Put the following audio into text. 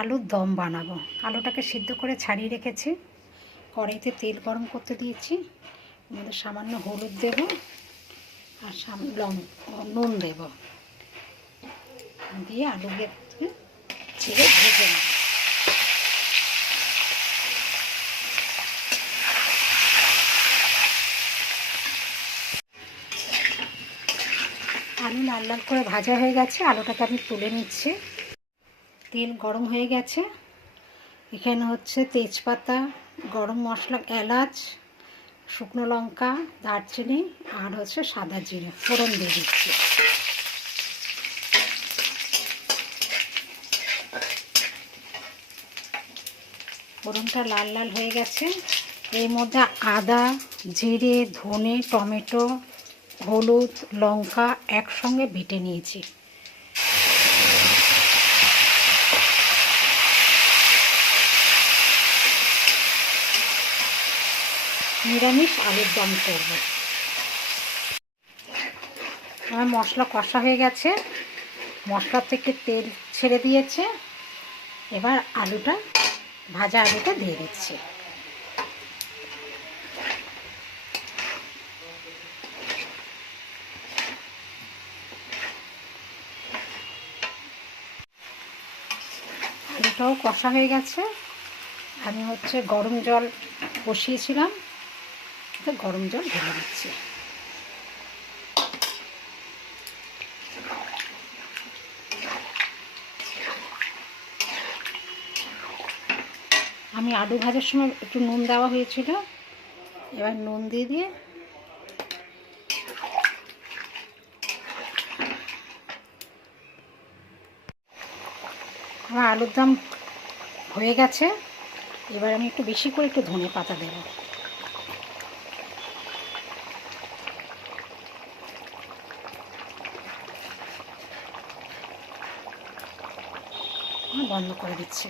আলুর দম বানাবো। আলুটাকে সিদ্ধ করে ছাড়িয়ে রেখেছি। কড়াইতে তেল গরম করতে দিয়েছি। আমাদের সামান্য হলুদ দেব আর নুন দেব, দিয়ে আলুকে ছেড়ে ভেজে নেব। আলু লাল লাল করে ভাজা হয়ে গেছে, আলুটাকে আমি তুলে নিচ্ছি। তেল গরম হয়ে গেছে, এখানে হচ্ছে তেজপাতা, গরম মশলা, এলাচ, শুকনো লঙ্কা, দারচিনি আর হচ্ছে সাদা জিরে ফোড়ন দিয়ে দিচ্ছি। ফোড়নটা লাল লাল হয়ে গেছে, এর মধ্যে আদা, জিরে, ধনে, টমেটো, হলুদ, লঙ্কা একসঙ্গে বেটে নিয়েছি। নিরামিষ আলুর দম করব। আমার মশলা কষা হয়ে গেছে, মশলা থেকে তেল ছেড়ে দিয়েছে। এবার ভাজা আলুটা দিয়ে দিচ্ছি। আলুটাও কষা হয়ে গেছে। আমি হচ্ছে গরম জল বসিয়েছিলাম, গরম জল ঢেলে দিচ্ছি। আমি আলু ভাজার সময় একটু নুন দেওয়া হয়েছিল, এবার নুন দিয়ে আমার আলুর দম হয়ে গেছে। এবার আমি একটু বেশি করে একটু ধনে পাতা দেব। বন্ধ করে দিচ্ছি।